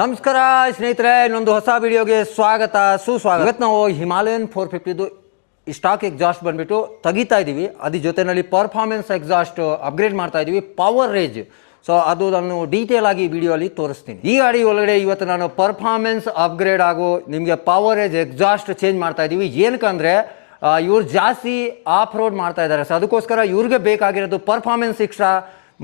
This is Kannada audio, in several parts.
ನಮಸ್ಕಾರ ಸ್ನೇಹಿತರೆ, ಇನ್ನೊಂದು ಹೊಸ ವಿಡಿಯೋಗೆ ಸ್ವಾಗತ ಸುಸ್ವಾಗತ. ಇವತ್ತು ನಾವು ಹಿಮಾಲಯನ್ 450ದು ಸ್ಟಾಕ್ ಎಕ್ಸಾಸ್ಟ್ ಬಂದ್ಬಿಟ್ಟು ತೆಗಿತಾ ಇದ್ದೀವಿ. ಅದ್ರ ಜೊತೆಯಲ್ಲಿ ಪರ್ಫಾರ್ಮೆನ್ಸ್ ಎಕ್ಸಾಸ್ಟ್ ಅಪ್ಗ್ರೇಡ್ ಮಾಡ್ತಾ ಇದ್ದೀವಿ, ಪವರ್ ರೇಂಜ್. ಸೊ ಅದು ನಾನು ಡೀಟೇಲ್ ಆಗಿ ವಿಡಿಯೋಲಿ ತೋರಿಸ್ತೀನಿ. ಈ ಗಾಡಿ ಒಳಗಡೆ ಇವತ್ತು ನಾನು ಪರ್ಫಾರ್ಮೆನ್ಸ್ ಅಪ್ಗ್ರೇಡ್ ಆಗೋ ನಿಮಗೆ ಪವರ್ ರೇಂಜ್ ಎಕ್ಸಾಸ್ಟ್ ಚೇಂಜ್ ಮಾಡ್ತಾ ಇದ್ದೀವಿ. ಏನಕ್ಕಂದರೆ ಇವ್ರು ಜಾಸ್ತಿ ಆಫ್ ರೋಡ್ ಮಾಡ್ತಾ ಇದ್ದಾರೆ. ಸೊ ಅದಕ್ಕೋಸ್ಕರ ಇವ್ರಿಗೆ ಬೇಕಾಗಿರೋದು ಪರ್ಫಾರ್ಮೆನ್ಸ್ ಎಕ್ಸ್ಟ್ರಾ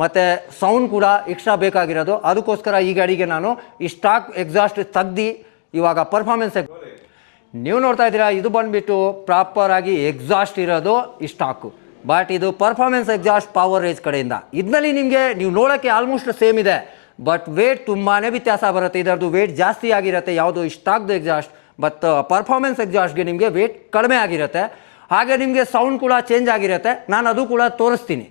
ಮತ್ತು ಸೌಂಡ್ ಕೂಡ ಎಕ್ಸ್ಟ್ರಾ ಬೇಕಾಗಿರೋದು. ಅದಕ್ಕೋಸ್ಕರ ಈ ಗಾಡಿಗೆ ನಾನು ಈ ಸ್ಟಾಕ್ ಎಕ್ಸಾಸ್ಟ್ ತೆಗ್ದು ಇವಾಗ ಪರ್ಫಾರ್ಮೆನ್ಸ್ ನೀವು ನೋಡ್ತಾ ಇದ್ದೀರಾ. ಇದು ಬಂದುಬಿಟ್ಟು ಪ್ರಾಪರಾಗಿ ಎಕ್ಸಾಸ್ಟ್ ಇರೋದು ಈ ಸ್ಟಾಕು, ಬಟ್ ಇದು ಪರ್ಫಾರ್ಮೆನ್ಸ್ ಎಕ್ಸಾಸ್ಟ್ ಪವರ್ ರೇಂಜ್ ಕಡೆಯಿಂದ. ಇದರಲ್ಲಿ ನಿಮಗೆ ನೀವು ನೋಡೋಕ್ಕೆ ಆಲ್ಮೋಸ್ಟ್ ಸೇಮ್ ಇದೆ, ಬಟ್ ವೇಟ್ ತುಂಬಾ ವ್ಯತ್ಯಾಸ ಬರುತ್ತೆ. ಇದರದ್ದು ವೇಟ್ ಜಾಸ್ತಿ ಆಗಿರುತ್ತೆ ಯಾವುದು ಈ ಸ್ಟಾಕ್ದು ಎಕ್ಸಾಸ್ಟ್, ಬಟ್ ಪರ್ಫಾರ್ಮೆನ್ಸ್ ಎಕ್ಸಾಸ್ಟ್ಗೆ ನಿಮಗೆ ವೇಟ್ ಕಡಿಮೆ ಆಗಿರುತ್ತೆ. ಹಾಗೆ ನಿಮಗೆ ಸೌಂಡ್ ಕೂಡ ಚೇಂಜ್ ಆಗಿರುತ್ತೆ. ನಾನು ಅದು ಕೂಡ ತೋರಿಸ್ತೀನಿ.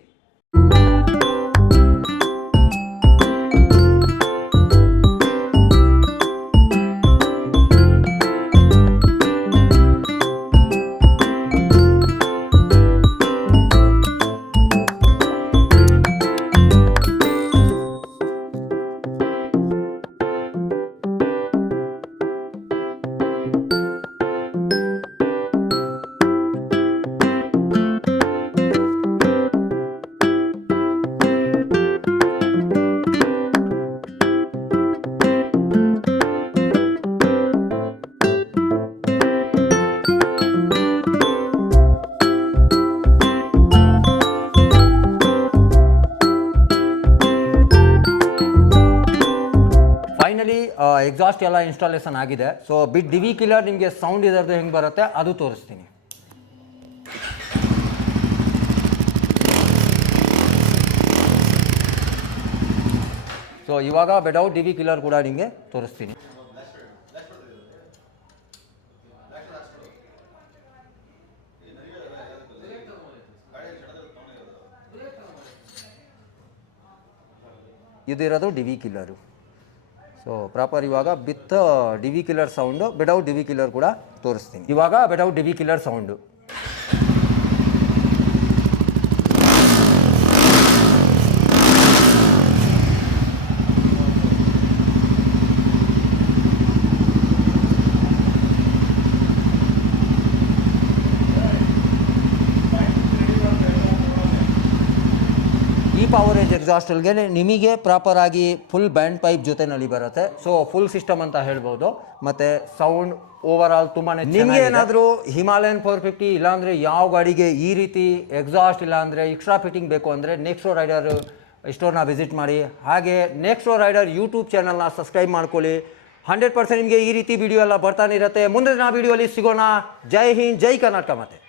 ಫೈನಲಿ ಎಕ್ಸಾಸ್ಟ್ ಎಲ್ಲ ಇನ್ಸ್ಟಾಲೇಷನ್ ಆಗಿದೆ. ಸೊ ಬಿಟ್ ಡಿವಿ ಕಿಲ್ಲರ್ ನಿಮಗೆ ಸೌಂಡ್ ಇದರದ್ದು ಹೆಂಗೆ ಬರುತ್ತೆ ಅದು ತೋರಿಸ್ತೀನಿ. ಸೊ ಇವಾಗ ವಿದೌಟ್ ಡಿವಿ ಕಿಲ್ಲರ್ ಕೂಡ ನಿಮಗೆ ತೋರಿಸ್ತೀನಿ. ಇದಿರೋದು ಡಿವಿ ಕಿಲ್ಲರು. ಸೊ ಪ್ರಾಪರ್ ಇವಾಗ with DV killer sound, without DV killer ಕೂಡ ತೋರಿಸ್ತೀನಿ. ಇವಾಗ ವಿದೌಟ್ ಡಿವಿ ಕಿಲ್ಲರ್ ಸೌಂಡು. ಈ ಪವರ್ ರೇಂಜ್ ಎಕ್ಸಾಸ್ಟಲ್ಗೆ ನಿಮಗೆ ಪ್ರಾಪರಾಗಿ ಫುಲ್ ಬ್ಯಾಂಡ್ ಪೈಪ್ ಜೊತೆನಲ್ಲಿ ಬರುತ್ತೆ. ಸೊ ಫುಲ್ ಸಿಸ್ಟಮ್ ಅಂತ ಹೇಳ್ಬೋದು. ಮತ್ತು ಸೌಂಡ್ ಓವರ್ ಆಲ್ ತುಂಬಾ ನಿಮಗೆ ಏನಾದರೂ ಹಿಮಾಲಯನ್ 450 ಇಲ್ಲಾಂದರೆ ಯಾವ ಗಾಡಿಗೆ ಈ ರೀತಿ ಎಕ್ಸಾಸ್ಟ್ ಇಲ್ಲಾಂದರೆ ಎಕ್ಸ್ಟ್ರಾ ಫಿಟ್ಟಿಂಗ್ ಬೇಕು ಅಂದರೆ ನೆಕ್ಸ್ಟ್ ರೈಡರ್ ಸ್ಟೋರ್ನ ವಿಸಿಟ್ ಮಾಡಿ. ಹಾಗೆ ನೆಕ್ಸ್ಟ್ ರೈಡರ್ ಯೂಟ್ಯೂಬ್ ಚಾನಲ್ನ ಸಬ್ಸ್ಕ್ರೈಬ್ ಮಾಡ್ಕೊಳ್ಳಿ. 100% ನಿಮಗೆ ಈ ರೀತಿ ವಿಡಿಯೋ ಎಲ್ಲ ಬರ್ತಾನೆ ಇರುತ್ತೆ. ಮುಂದಿನ ವಿಡಿಯೋಲಿ ಸಿಗೋಣ. ಜೈ ಹಿಂದ್, ಜೈ ಕರ್ನಾಟಕ. ಮತ್ತೆ